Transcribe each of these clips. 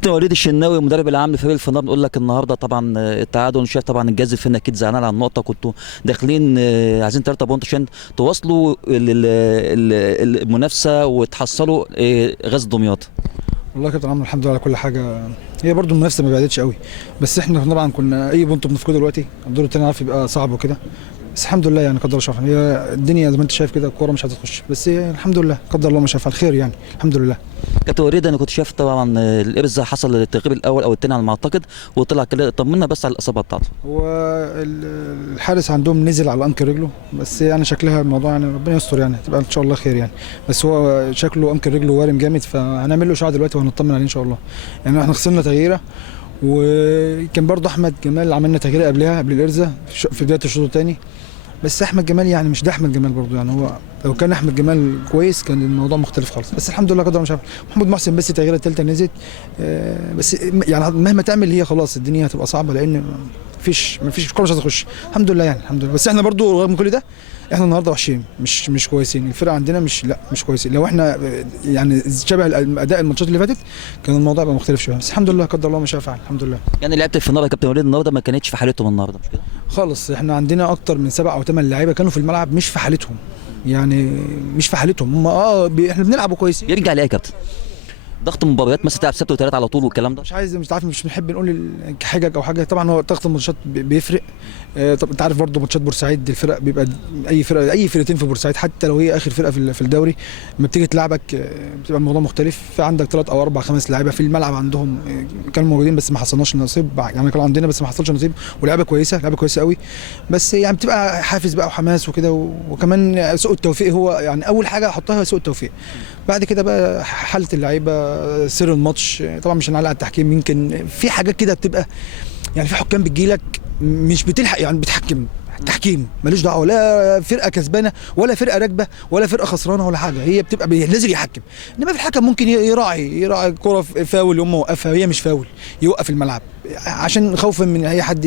كابتن وليد الشناوي المدرب العام لفريق الفنار بنقول لك النهارده طبعا التعادل، شايف طبعا الجهاز الفني اكيد زعلان على النقطه، كنتوا داخلين عايزين 3 بونت عشان تواصلوا المنافسه وتحصلوا غزل دمياط. والله يا كابتن عمرو الحمد لله على كل حاجه. هي برضو المنافسه ما بعدتش قوي، بس احنا طبعا كنا اي بونت بنفقده دلوقتي الدور الثاني عارف يبقى صعب وكده، بس الحمد لله يعني قدر الله شاف. هي الدنيا زي ما انت شايف كده الكوره مش هتخش، بس هي الحمد لله قدر الله ما شاف الخير يعني الحمد لله. كابتن وليد انا كنت شايف طبعا الارزه حصل التغيير الاول او الثاني على ما اعتقد وطلع كده، طمنا بس على الاصابه بتاعته. هو الحارس عندهم نزل على انكل رجله، بس يعني شكلها الموضوع يعني ربنا يستر يعني تبقى ان شاء الله خير يعني، بس هو شكله انكل رجله وارم جامد، فهنعمل له اشعه دلوقتي وهنطمن عليه ان شاء الله. يعني احنا خسرنا تغييره، وكان برضه احمد جمال عملنا تغيير قبلها قبل الارزه في بدايه الشوط الثاني، بس احمد جمال يعني مش ده احمد جمال برضه، يعني هو لو كان احمد جمال كويس كان الموضوع مختلف خالص، بس الحمد لله قدر مش عارف. محمود محسن بس التغييره الثالثه نزلت، بس يعني مهما تعمل هي خلاص الدنيا هتبقى صعبه، لان مفيش الكوره مش هتخش الحمد لله يعني الحمد لله. بس احنا برضه رغم كل ده احنا النهارده وحشين، مش كويسين، الفرقه عندنا مش كويسين. لو احنا يعني شبه اداء الماتشات اللي فاتت كان الموضوع يبقى مختلف شويه، بس الحمد لله قدر الله ما شاء فعل الحمد لله. يعني لعبت في النهارده يا كابتن وليد النهارده ما كانتش في حالتهم النهارده مش كده؟ خالص، احنا عندنا اكتر من 7 أو 8 لعيبه كانوا في الملعب مش في حالتهم، يعني مش في حالتهم هم احنا بنلعبوا كويسين. يرجع لايه يا كابتن؟ ضغط مباريات مثلا تلعب سبت وثلاث على طول والكلام ده؟ مش عارف مش بنحب نقول حجج او حاجه، طبعا هو ضغط الماتشات بيفرق. طب انت عارف برضه ماتشات بورسعيد الفرق بيبقى اي فرقتين في بورسعيد حتى لو هي اخر فرقه في الدوري لما بتيجي تلعبك بتبقى الموضوع مختلف. في عندك 3 أو 4 5 لعيبه في الملعب عندهم كانوا موجودين بس ما حصلناش نصيب، يعني كانوا عندنا بس ما حصلش نصيب، ولعبه كويسه قوي، بس يعني بتبقى حافز بقى وحماس وكده، وكمان سوء التوفيق هو يعني اول حاجه احطها سوء التوفيق. بعد كده بقى حاله اللعيبه سر الماتش، طبعا مش هنعلق على التحكيم، يمكن في حاجات كده بتبقى يعني في حكام بتجيلك مش بتلحق يعني بتحكم التحكيم ملوش دعوه، ولا فرقه كسبانه ولا فرقه راكبه ولا فرقه خسرانه ولا حاجه، هي بتبقى لازم يحكم. انما في الحكم ممكن يراعي الكره فاول يقوم موقفها، هي مش فاول يوقف الملعب عشان خوفا من اي حد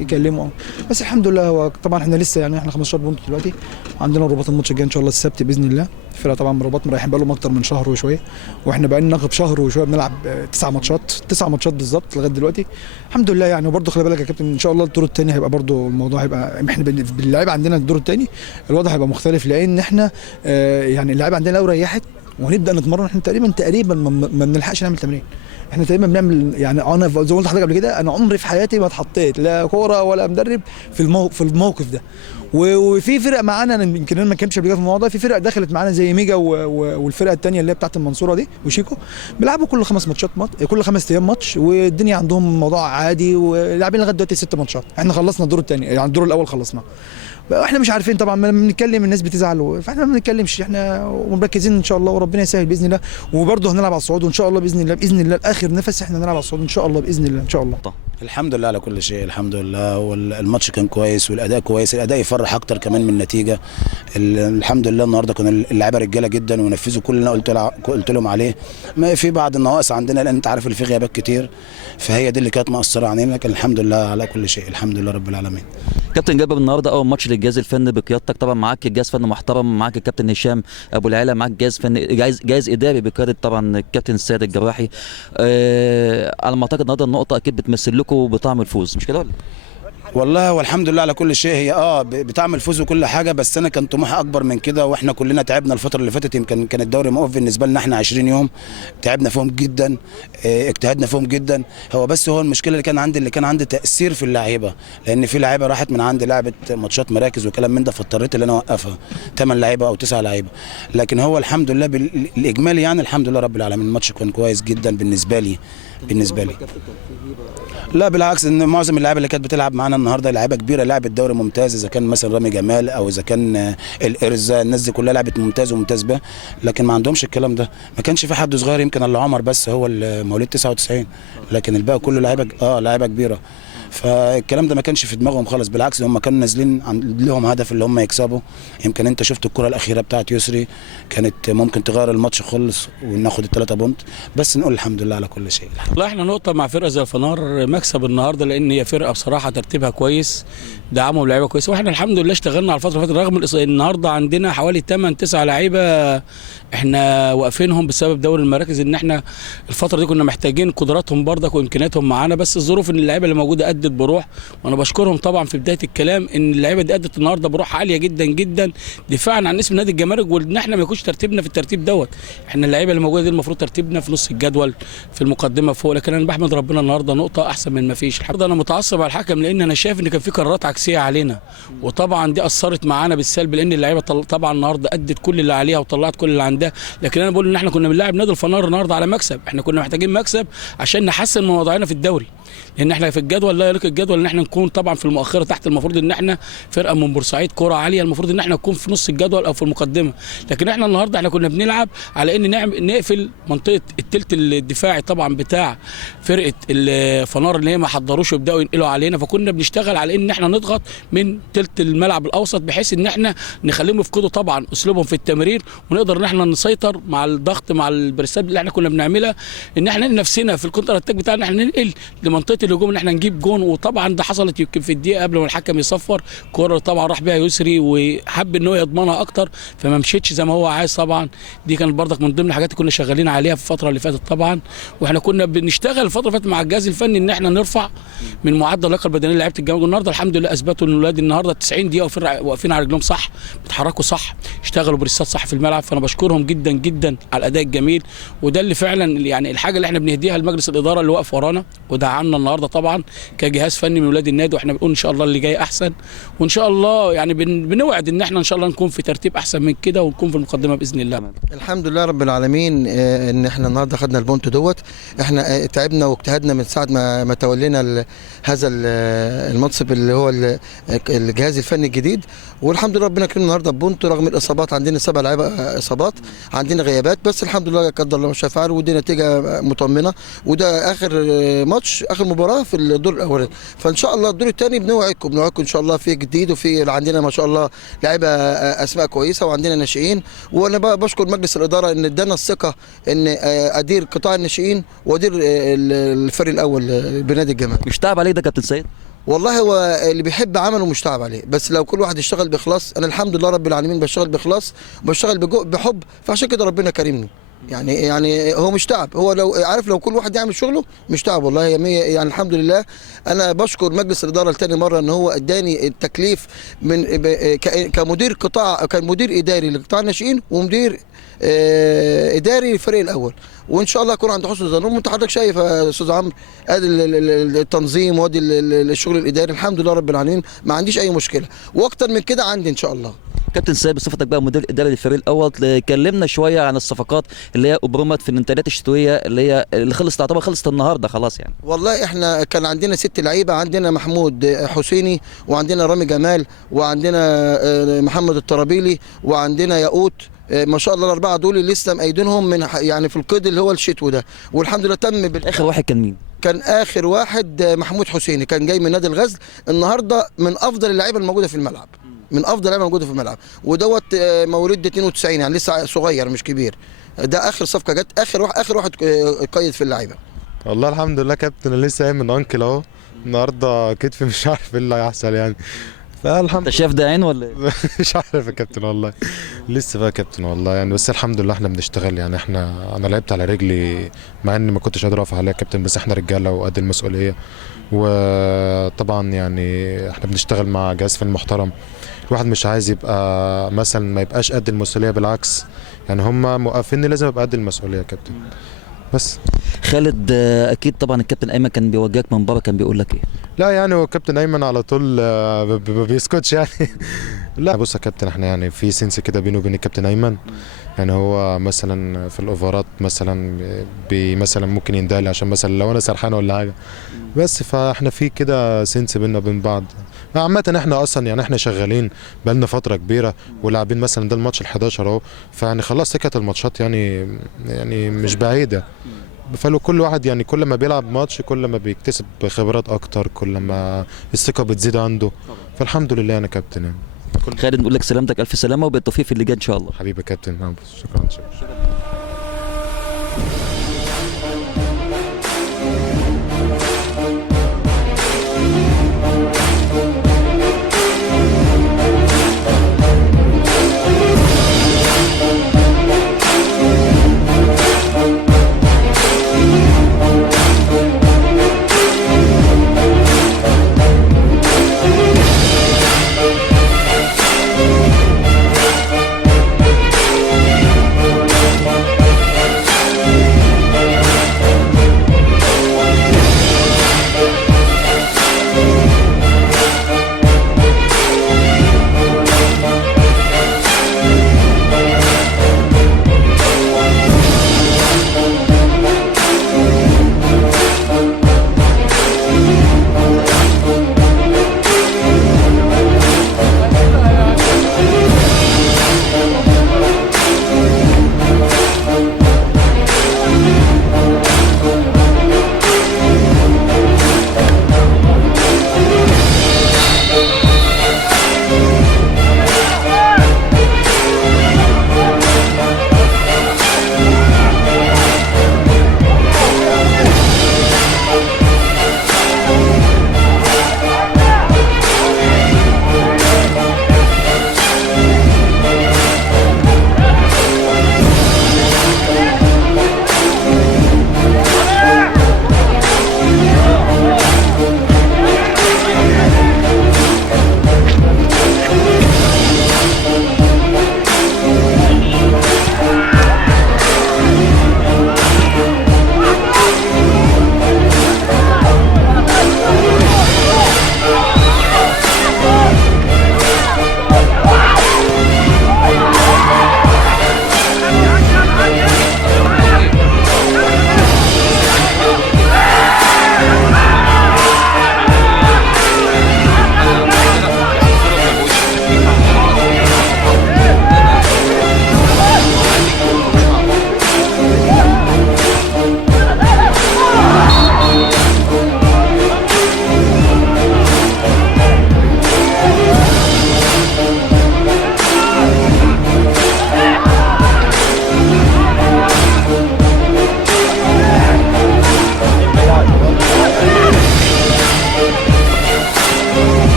يكلمه. بس الحمد لله هو طبعا احنا لسه يعني احنا 15 بونت دلوقتي، وعندنا رباط الماتش الجاي ان شاء الله السبت باذن الله. الفرقه طبعا رباط مريحين بقى لهم اكتر من شهر وشويه، واحنا بقى لنا شهر وشويه بنلعب 9 ماتشات بالظبط لغايه دلوقتي الحمد لله يعني. وبرده خلي بالك يا كابتن ان شاء الله الدور الثاني هيبقى برده الموضوع هيبقى احنا باللعيبه عندنا الدور الثاني الوضع هيبقى مختلف، لان احنا يعني اللعيبه عندنا لو ريحت وهنبدا نتمرن احنا تقريبا ما بنلحقش نعمل تمرين. احنا تقريبا بنعمل يعني انا زي ما قلت لحضرتك قبل كده انا عمري في حياتي ما اتحطيت لا كوره ولا مدرب في الموقف ده. وفي فرق معانا يمكن انا ما كنتش قبل كده في الموضوع ده، في فرق دخلت معانا زي ميجا والفرقه الثانيه اللي هي بتاعت المنصوره دي وشيكو بيلعبوا كل 5 ماتشات كل 5 ايام ماتش، والدنيا عندهم الموضوع عادي، ولاعبين لغايه دلوقتي 6 ماتشات. احنا خلصنا الدور الثاني يعني الدور الاول خلصناه، احنا مش عارفين طبعا لما بنتكلم الناس بتزعل، فاحنا ما بنتكلمش، احنا مركزين ان شاء الله وربنا يسهل باذن الله. وبرضه هنلعب على الصعود وان شاء الله باذن الله لاخر نفس احنا هنلعب على الصعود ان شاء الله باذن الله ان شاء الله. الحمد لله على كل شيء الحمد لله، والماتش كان كويس والاداء كويس، الاداء يفرح اكتر كمان من النتيجه. الحمد لله النهارده كان اللعيبه رجاله جدا ونفذوا كل اللي انا قلت لهم عليه. ما في بعض النواقص عندنا لان انت عارف اللي في غيابات كتير، فهي دي اللي كانت مؤثره علينا، لكن الحمد لله على كل شيء الحمد لله رب العالمين. كابتن جابر النهارده اول ماتش للجهاز الفني بقيادتك، طبعا معاك جهاز فني محترم، معاك الكابتن هشام ابو العلا، معاك جهاز فني جهاز اداري بقياده طبعا الكابتن السيد الجراحي. على ما اعتقد النهارده النقطه اكيد بتمثل لكم بطعم الفوز مش كده ولا؟ والله والحمد لله على كل شيء، هي بتعمل فوز وكل حاجه، بس انا كان طموحي اكبر من كده، واحنا كلنا تعبنا الفتره اللي فاتت، يمكن كان الدوري موقف بالنسبه لنا احنا 20 يوم تعبنا فيهم جدا، اجتهدنا فيهم جدا. هو بس هو المشكله اللي كان عندي تاثير في اللعيبه، لان في لعيبه راحت من عندي لعبت ماتشات مراكز وكلام من ده، فاضطريت ان انا اوقفها 8 لعيبه او 9 لعيبه. لكن هو الحمد لله بالاجمالي يعني الحمد لله رب العالمين الماتش كان كويس جدا بالنسبه لي. لا بالعكس، ان معظم اللعيبه اللي كانت بتلعب معانا النهارده لعيبه كبيره لعبت دوري ممتاز، اذا كان مثلا رامي جمال او اذا كان الارزا، الناس دي كلها لعبت ممتاز وممتاز به، لكن ما عندهمش الكلام ده. ما كانش في حد صغير، يمكن الا عمر بس هو مواليد 99، لكن الباقي كله لعيبه كبيره. فالكلام ده ما كانش في دماغهم خالص، بالعكس هم كانوا نازلين لهم هدف اللي هم يكسبوا. يمكن انت شفت الكره الاخيره بتاعت يسري كانت ممكن تغير الماتش خالص وناخد ال3 بونت، بس نقول الحمد لله على كل شيء. والله احنا نقطه مع فرقه زي الفنار مكسب النهارده، لان هي فرقه بصراحه ترتيبها كويس، دعمهم لعيبه كويسه، واحنا الحمد لله اشتغلنا على الفتره اللي فاتت رغم النهارده عندنا حوالي 8-9 لعيبه احنا واقفينهم بسبب دوري المراكز، ان احنا الفتره دي كنا محتاجين قدراتهم برضك وامكانياتهم معانا، بس الظروف ان اللعيبه اللي موجوده ادت بروح، وانا بشكرهم طبعا في بدايه الكلام ان اللعيبه دي ادت النهارده بروح عاليه جدا جدا دفاعا عن اسم نادي الجمارك، وان احنا ما يكونش ترتيبنا في الترتيب دوت. احنا اللعيبه اللي موجوده دي المفروض ترتيبنا في نص الجدول في المقدمه فوق، لكن انا بحمد ربنا النهارده نقطه احسن من ما فيش. الحمد لله انا متعصب على الحكم لان انا شايف ان كان في قرارات عكسيه علينا، وطبعا دي اثرت معانا بالسلب، لان اللعيبه طبعا النهارده ادت كل اللي عليها وطلعت كل اللي عندها، لكن انا بقول ان احنا كنا بنلاعب نادي الفنار النهارده على مكسب، احنا كنا محتاجين مكسب عشان نحسن من وضعنا في الدوري، لان احنا في الجدول لا يليق الجدول ان احنا نكون طبعا في المؤخره تحت، المفروض ان احنا فرقه من بورسعيد كره عاليه، المفروض ان احنا نكون في نص الجدول او في المقدمه، لكن احنا النهارده احنا كنا بنلعب على ان نقفل منطقه الثلث الدفاعي طبعا بتاع فرقه الفنار اللي هي ما حضروش ويبداوا ينقلوا علينا، فكنا بنشتغل على ان احنا نضغط من ثلث الملعب الاوسط بحيث ان احنا نخليهم يفقدوا طبعا اسلوبهم في التمرير، ونقدر ان احنا نسيطر مع الضغط مع البريسات اللي احنا كنا بنعملها، ان احنا نفسنا في الكونتر اتاك بتاعنا احنا ننقل لمنطقه الهجوم ان احنا نجيب جون، وطبعا ده حصلت يمكن في الدقيقه قبل ما الحكم يصفر كوره طبعا راح بيها يسري وحب ان هو يضمنها اكتر فما مشيتش زي ما هو عايز، طبعا دي كانت برضك من ضمن الحاجات اللي كنا شغالين عليها في الفتره اللي فاتت طبعا، واحنا كنا بنشتغل الفتره اللي فاتت مع الجهاز الفني ان احنا نرفع من معدل اللياقه البدنيه لعيبه الجامعه، والنهارده الحمد لله اثبتوا ان الاولاد النهارده 90 دقيقه واقفين على رجلهم صح، بيتحركوا صح، اشتغلوا بريسات صح في الملعب، فانا بشكرهم جدا جدا على الاداء الجميل، وده اللي فعلا يعني الحاجه اللي احنا بنهديها لمجلس الاداره اللي واقف ورانا ودعمنا النهارده طبعا كجهاز فني من اولاد النادي، واحنا بنقول ان شاء الله اللي جاي احسن، وان شاء الله يعني بنوعد ان احنا ان شاء الله نكون في ترتيب احسن من كده ونكون في المقدمه باذن الله. الحمد لله رب العالمين ان احنا النهارده خدنا البونت دوت، احنا تعبنا واجتهدنا من ساعه ما تولينا هذا المنصب اللي هو الجهاز الفني الجديد، والحمد لله ربنا كرمنا النهارده ببونت رغم الاصابات، عندنا 7 لعيبه اصابات، عندنا غيابات، بس الحمد لله قدر الله ما شاء فعل، ودي نتيجه مطمنه، وده اخر ماتش اخر مباراه في الدور الاولاني، فان شاء الله الدور الثاني بنوعدكم ان شاء الله في جديد، وفي عندنا ما شاء الله لعيبه اسماء كويسه وعندنا ناشئين، وانا بشكر مجلس الاداره ان ادانا الثقه ان ادير قطاع الناشئين وادير الفريق الاول بنادي الجمال. مش تعب عليك ده كابتن سيد؟ والله هو اللي بيحب عمله مش تعب عليه، بس لو كل واحد يشتغل باخلاص، انا الحمد لله رب العالمين بشتغل باخلاص وبشتغل بحب، فعشان كده ربنا كرمني. يعني هو مش تعب، هو لو عارف لو كل واحد يعمل شغله مش تعب والله، يعني الحمد لله. انا بشكر مجلس الاداره لتاني مره ان هو اداني التكليف من كمدير قطاع، كان مدير اداري لقطاع الناشئين ومدير اداري للفريق الاول، وان شاء الله اكون عند حسن ظنهم. وانت حضرتك شايف يا استاذ عمرو ادي التنظيم وادي الشغل الاداري، الحمد لله رب العالمين ما عنديش اي مشكله، واكتر من كده عندي ان شاء الله. كابتن سيد بصفتك بقى مدير اداري للفريق الاول، كلمنا شويه عن الصفقات اللي هي ابرمت في الانتقالات الشتويه اللي تعتبر خلصت النهارده خلاص يعني. والله احنا كان عندنا 6 لعيبه، عندنا محمود حسيني وعندنا رامي جمال وعندنا محمد الطرابيلي وعندنا ياقوت، ما شاء الله ال4 دول لسه مأيدينهم من يعني في القيد اللي هو الشتوي ده، والحمد لله تم اخر واحد كان مين؟ كان اخر واحد محمود حسيني، كان جاي من نادي الغزل، النهارده من افضل اللعيبه الموجوده في الملعب، من افضل اللعيبه الموجوده في الملعب، ودوت مواليد 92 يعني لسه صغير مش كبير، ده اخر صفقه جت، اخر واحد قيد في اللعيبه. والله الحمد لله كابتن، لسه قايم من انكل اهو، النهارده كتفي مش عارف ايه اللي هيحصل يعني، فالحمد انت شايف ده عين ولا ايه؟ مش عارف يا كابتن والله، لسه بقى كابتن والله يعني، بس الحمد لله احنا بنشتغل يعني، انا لعبت على رجلي مع اني ما كنتش قادر اقف عليها كابتن، بس احنا رجاله وقد المسؤوليه، وطبعا يعني احنا بنشتغل مع جهاز فني محترم، الواحد مش عايز يبقى مثلا ما يبقاش قد المسؤوليه، بالعكس يعني هم موقفيني لازم ابقى قد المسؤوليه يا كابتن. بس خالد اكيد طبعا الكابتن ايمن كان بيوجهك من بره، كان بيقول لك ايه؟ لا يعني هو الكابتن ايمن على طول ما بيسكتش يعني لا بص يا كابتن، احنا يعني في سنس كده بينه وبين الكابتن ايمن، يعني هو مثلا في الاوفرات مثلا مثلا ممكن يندهلي عشان مثلا لو انا سرحان ولا حاجه، بس فاحنا في كده سنس بيننا وبين بعض. عامة احنا اصلا يعني احنا شغالين بقالنا فترة كبيرة ولاعبين مثلا ده الماتش ال11 اهو، فيعني خلاص سكت الماتشات يعني مش بعيدة، فلو كل واحد يعني كل ما بيلعب ماتش كل ما بيكتسب خبرات اكتر، كل ما الثقه بتزيد عنده. فالحمد لله انا كابتن يعني. خالد نقول لك سلامتك الف سلامه وبالتوفيق في اللي جاي ان شاء الله. حبيبي يا كابتن، شكرا.